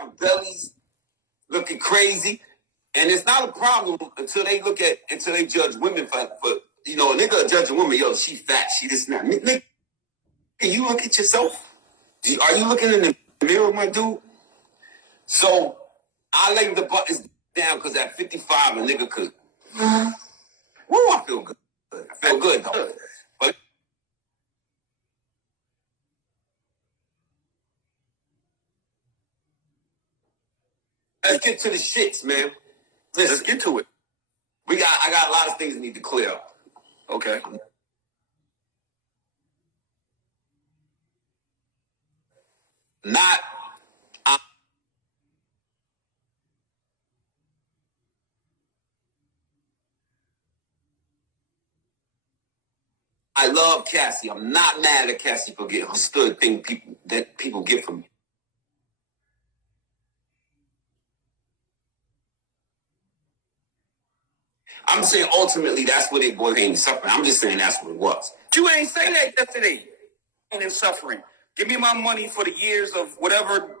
having bellies, looking crazy. And it's not a problem until they judge women for a nigga judge a woman, yo, she fat, she this and that. Nigga, you look at yourself? Are you looking in the mirror, my dude? So I laid the buttons down because at 55, a nigga could. Woo, I feel good. I feel good, though. But let's get to the shits, man. Let's get to it. I got a lot of things that need to clear up. Okay. I love Cassie. I'm not mad at Cassie for getting understood thing people get from me. I'm saying ultimately that's what it was ain't suffering. I'm just saying that's what it was. You ain't say that yesterday. And suffering. Give me my money for the years of whatever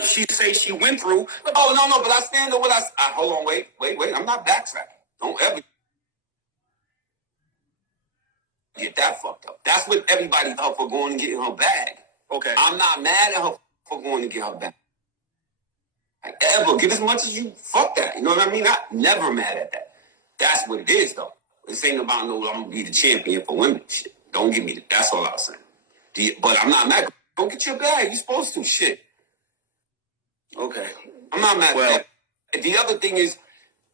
she say she went through. Oh no, but I stand on what I hold on, wait. I'm not backtracking. Don't ever get that fucked up. That's what everybody thought for going and getting her bag. Okay. I'm not mad at her for going to get her bag. Like, ever get as much as you. Fuck that. You know what I mean? I'm never mad at that. That's what it is, though. This ain't about I'm gonna be the champion for women. Shit. Don't give me that. That's all I was saying. But I'm not mad. Go get your bag. You're supposed to. Shit. Okay. I'm not mad at that. The other thing is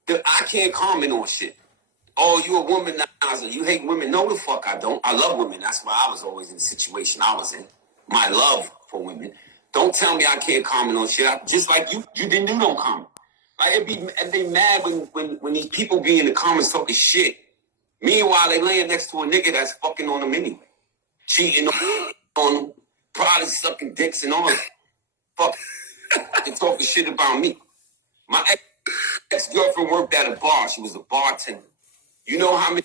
that I can't comment on shit. Oh, you a womanizer. You hate women. No, the fuck I don't. I love women. That's why I was always in the situation I was in. My love for women. Don't tell me I can't comment on shit. Just like you don't comment. Like, it'd be mad when these people be in the comments talking shit. Meanwhile, they laying next to a nigga that's fucking on them anyway. Cheating on them. Probably sucking dicks and all that. Fuck. And talking shit about me. My ex-girlfriend worked at a bar. She was a bartender. You know how many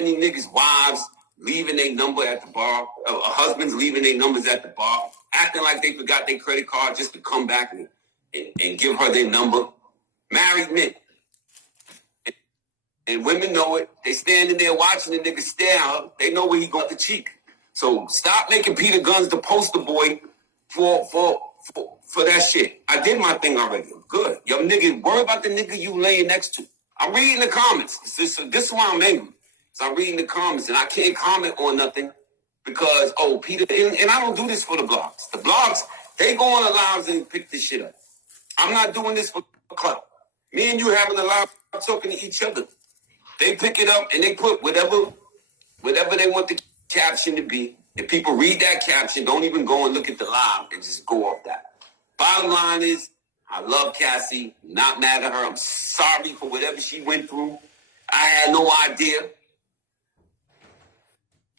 niggas' wives leaving their number at the bar? Husbands leaving their numbers at the bar? Acting like they forgot their credit card just to come back and give her their number. Married men. And women know it. They standing there watching the nigga stare at her. They know where he got the cheek. So stop making Peter Gunz the poster boy for that shit. I did my thing already. I'm good. Yo, nigga, worry about the nigga you laying next to. I'm reading the comments. This is why I'm angry. So I'm reading the comments, and I can't comment on nothing because, Peter, and I don't do this for the blogs. The blogs, they go on the lives and pick this shit up. I'm not doing this for clout. Me and you having a live talking to each other. They pick it up, and they put whatever they want the caption to be. If people read that caption, don't even go and look at the live and just go off that. Bottom line is, I love Cassie. Not mad at her. I'm sorry for whatever she went through. I had no idea.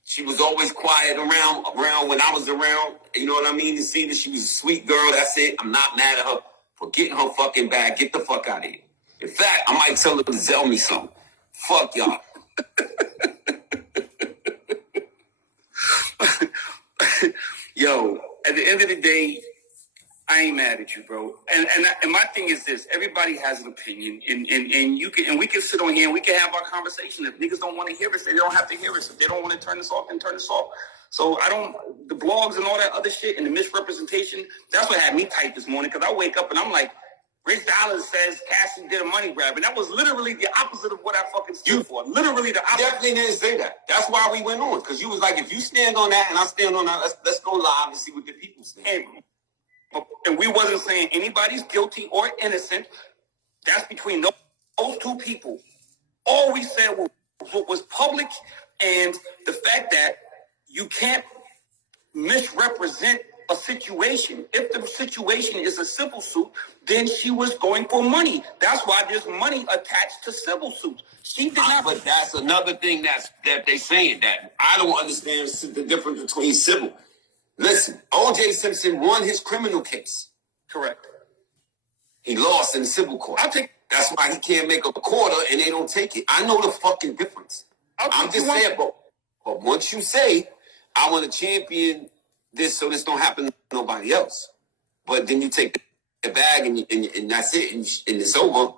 She was always quiet around when I was around. You know what I mean? To see that she was a sweet girl. That's it. I'm not mad at her for getting her fucking bag. Get the fuck out of here. In fact, I might tell her to sell me something. Fuck y'all. Yo, at the end of the day, I ain't mad at you, bro. And my thing is this: everybody has an opinion, and we can sit on here and we can have our conversation. If niggas don't want to hear us, they don't have to hear us. If they don't want to turn this off, then turn this off. So the blogs and all that other shit and the misrepresentation. That's what had me tight this morning because I wake up and I'm like, Rich Dollaz says Cassie did a money grab, and that was literally the opposite of what I fucking stood for. Literally the opposite. Definitely didn't say that. That's why we went on, because you was like, if you stand on that and I stand on that, let's go live and see what the people stand. And we wasn't saying anybody's guilty or innocent. That's between those two people. All we said was public, and the fact that you can't misrepresent a situation. If the situation is a civil suit, then she was going for money. That's why there's money attached to civil suits. She did not. But that's another thing that they saying that I don't understand the difference between civil. Listen, O.J. Simpson won his criminal case. Correct. He lost in the civil court. That's why he can't make a quarter and they don't take it. I know the fucking difference. I'm just saying, but once you say, I want to champion this so this don't happen to nobody else, but then you take the bag and that's it, and it's over,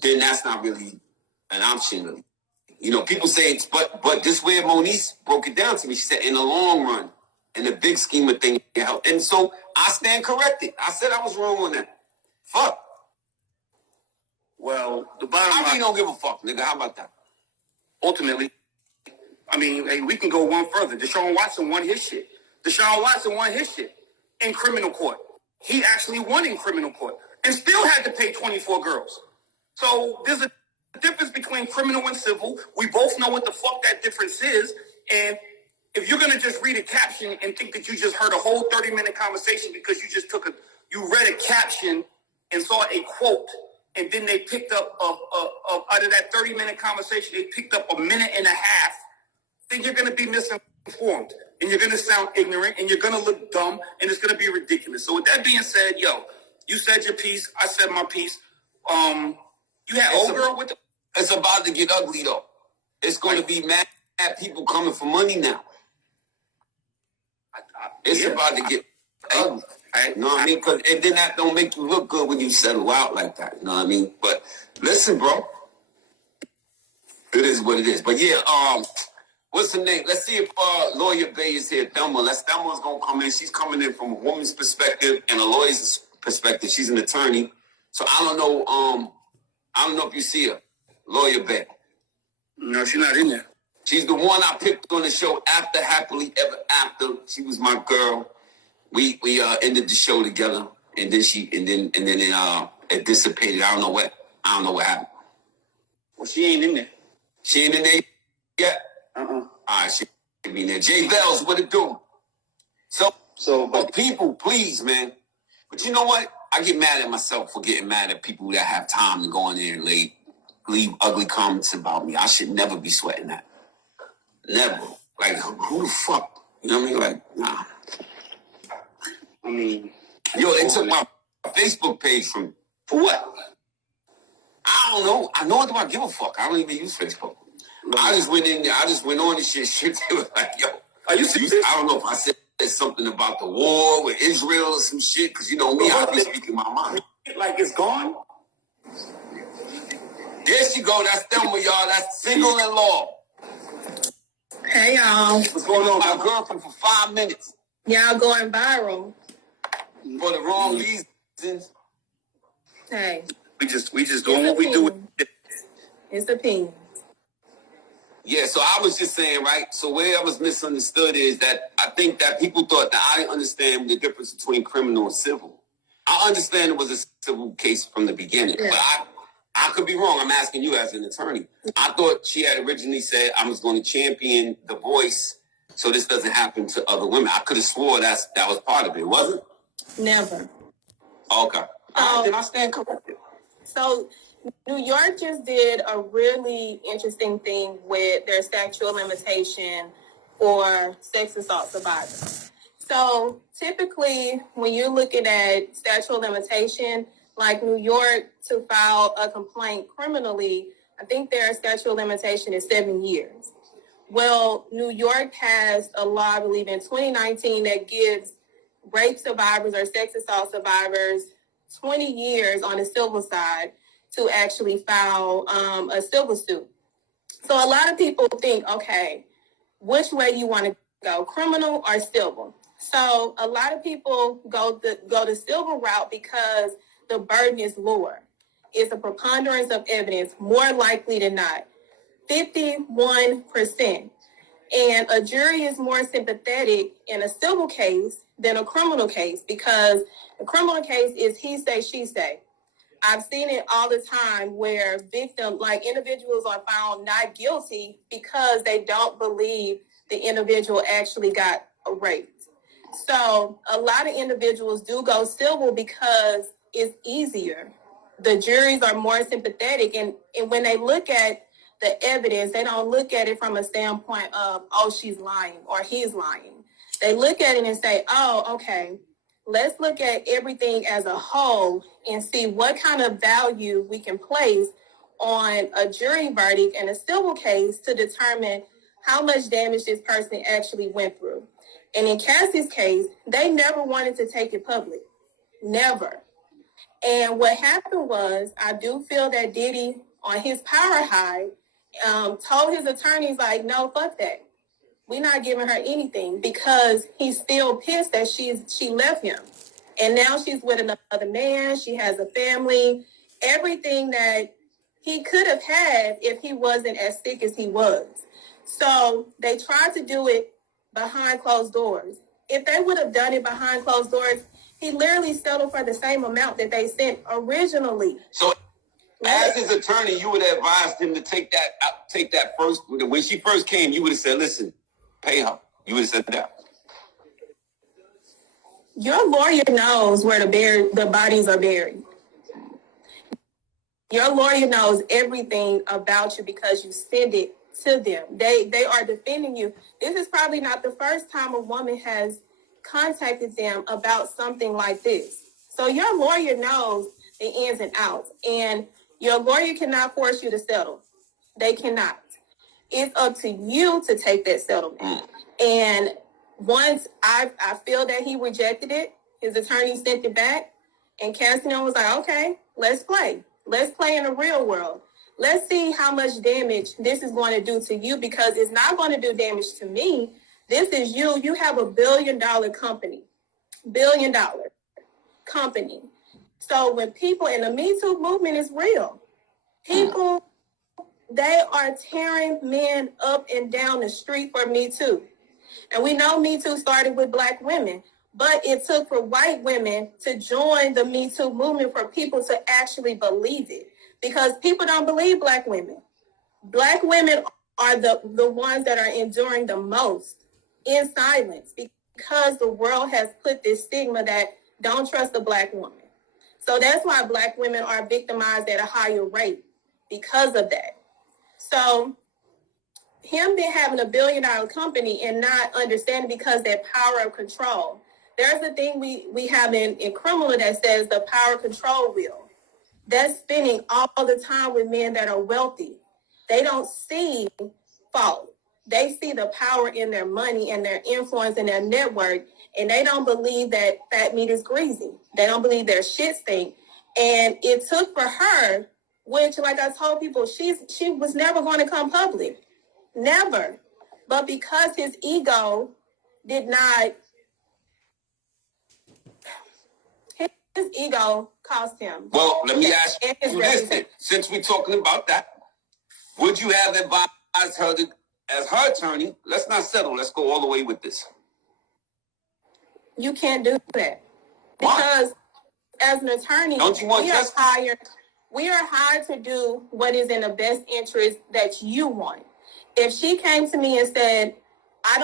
then that's not really an option. Really. You know, people say it's, but this way Moniece broke it down to me. She said, in the long run, in the big scheme of things, it helped. And so I stand corrected. I said I was wrong on that. Fuck. Well, the bottom line, I really don't give a fuck, nigga. How about that? Ultimately, I mean, hey, we can go one further. Deshaun Watson won his shit. In criminal court. He actually won in criminal court and still had to pay 24 girls. So there's a difference between criminal and civil. We both know what the fuck that difference is. And if you're going to just read a caption and think that you just heard a whole 30-minute conversation because you read a caption and saw a quote, and then they picked up, out of that 30-minute conversation, they picked up a minute and a half, then you're going to be misinformed. And you're going to sound ignorant, and you're going to look dumb, and it's going to be ridiculous. So with that being said, you said your piece, I said my piece. You had old girl with the... It's about to get ugly, though. It's going to be mad people coming for money now. It's about to get ugly. You know what I mean? Because then that don't make you look good when you settle out like that. You know what I mean? But listen, bro. It is what it is. But yeah, what's her name? Let's see if Lawyer Bay is here. Thelma's going to come in. She's coming in from a woman's perspective and a lawyer's perspective. She's an attorney. So I don't know if you see her. Lawyer Bay. No, she's not in there. She's the one I picked on the show after Happily Ever After. She was my girl. We ended the show together, and then it dissipated. I don't know what happened. Well, she ain't in there. She ain't in there yet? All right, she be in there. Jay Bells, what it do? But people, please, man. But you know what? I get mad at myself for getting mad at people that have time to go in there and leave ugly comments about me. I should never be sweating that. Never. Like, who the fuck? You know what I mean? Like, nah. I mean... Yo, they took my Facebook page from me. For what? I don't know. I know I give a fuck. I don't even use Facebook. I just went in there. I just went on and shit. They were like, yo. Are you serious? I don't know if I said something about the war with Israel or some shit. Because you know me, I be speaking my mind. Like it's gone? There she go. That's Thelma, y'all. That's single-in-law. Hey, y'all. What's going on? My girlfriend for 5 minutes. Y'all going viral. For the wrong reasons. Hey. We just doing what we do. It's opinions. Yeah, so I was just saying, right? So where I was misunderstood is that I think that people thought that I didn't understand the difference between criminal and civil. I understand it was a civil case from the beginning, but I could be wrong. I'm asking you as an attorney. I thought she had originally said I was going to champion the voice so this doesn't happen to other women. I could have swore that was part of it, wasn't it? Never. Okay. Then I stand corrected. So New York just did a really interesting thing with their statute of limitation for sex assault survivors. So typically, when you're looking at statute of limitation, like New York, to file a complaint criminally, I think their statute of limitation is 7 years. Well, New York has a law, I believe, in 2019 that gives rape survivors or sex assault survivors 20 years on the civil side to actually file a civil suit. So a lot of people think, okay, which way do you want to go, criminal or civil? So a lot of people go the civil route because the burden is lower. It's a preponderance of evidence, more likely than not, 51%. And a jury is more sympathetic in a civil case than a criminal case because a criminal case is he say, she say. I've seen it all the time where individuals are found not guilty because they don't believe the individual actually got raped. So a lot of individuals do go civil because it's easier. The juries are more sympathetic. And when they look at the evidence, they don't look at it from a standpoint of, oh, she's lying or he's lying. They look at it and say, oh, okay, let's look at everything as a whole and see what kind of value we can place on a jury verdict in a civil case to determine how much damage this person actually went through. And in Cassie's case, they never wanted to take it public. Never. And what happened was, I do feel that Diddy, on his power high, told his attorneys, like, no, fuck that. We're not giving her anything, because he's still pissed that she left him. And now she's with another man. She has a family. Everything that he could have had if he wasn't as sick as he was. So they tried to do it behind closed doors. If they would have done it behind closed doors, he literally settled for the same amount that they sent originally. So, as his attorney, you would have advised him to take that first. When she first came, you would have said, "Listen, pay her." You would have said that. Your lawyer knows where the bodies are buried. Your lawyer knows everything about you because you send it to them. They are defending you. This is probably not the first time a woman has contacted them about something like this. So your lawyer knows the ins and outs, and your lawyer cannot force you to settle. They cannot. It's up to you to take that settlement. And once I feel that he rejected it, his attorney sent it back, and Cassian was like, okay, let's play. Let's play in the real world. Let's see how much damage this is going to do to you, because it's not going to do damage to me. This is you. You have $1 billion company. $1 billion company. So when people, and the Me Too movement is real. People, they are tearing men up and down the street for Me Too. And we know Me Too started with Black women, but it took for white women to join the Me Too movement for people to actually believe it. Because people don't believe Black women. Black women are the ones that are enduring the most in silence, because the world has put this stigma that don't trust a Black woman. So that's why Black women are victimized at a higher rate because of that. So him being having $1 billion company and not understanding, because that power of control. There's a thing we have in criminal that says the power control wheel. That's spinning all the time with men that are wealthy. They don't see fault. They see the power in their money and their influence and their network, and they don't believe that fat meat is greasy. They don't believe their shit stink. And it took for her, which, like I told people, she was never going to come public. Never. But because his ego did not, his ego cost him. Well, let me ask you this then. Since we're talking about that, would you have advised her to, as her attorney, let's not settle, let's go all the way with this? You can't do that. Because as an attorney, don't you want justice? We are hired to do what is in the best interest that you want. If she came to me and said, I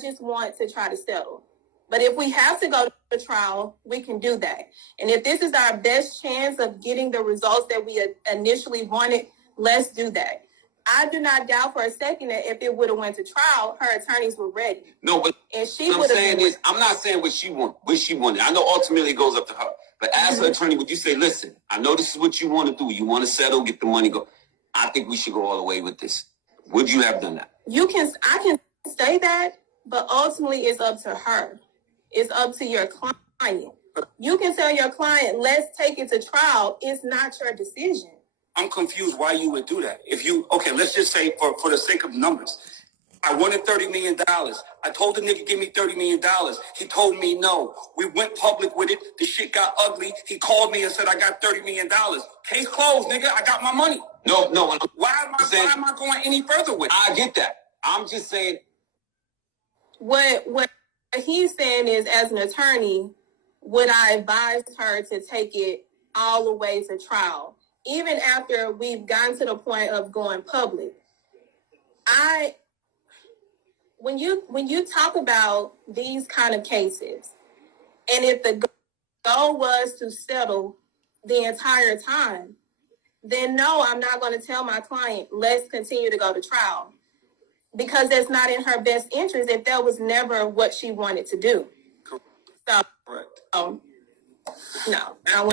just want to try to settle. But if we have to go to trial, we can do that. And if this is our best chance of getting the results that we initially wanted, let's do that. I do not doubt for a second that if it would have went to trial, her attorneys were ready. No, but and she what I'm saying is, I'm not saying what she wanted. I know ultimately it goes up to her. But as her attorney, would you say, listen, I know this is what you want to do. You want to settle, get the money, go. I think we should go all the way with this. Would you have done that? I can say that, but ultimately it's up to her. It's up to your client. You can tell your client, let's take it to trial. It's not your decision. I'm confused why you would do that. Let's just say for the sake of numbers, I wanted $30 million. I told the nigga, give me $30 million. He told me no. We went public with it. The shit got ugly. He called me and said, I got $30 million. Case closed, nigga. I got my money. No. Why am I going any further with it? I get that. I'm just saying. What he's saying is, as an attorney, would I advise her to take it all the way to trial? Even after we've gotten to the point of going public. When you talk about these kind of cases, and if the goal was to settle the entire time, then no, I'm not going to tell my client, let's continue to go to trial. Because that's not in her best interest if that was never what she wanted to do. So, no, I wouldn't.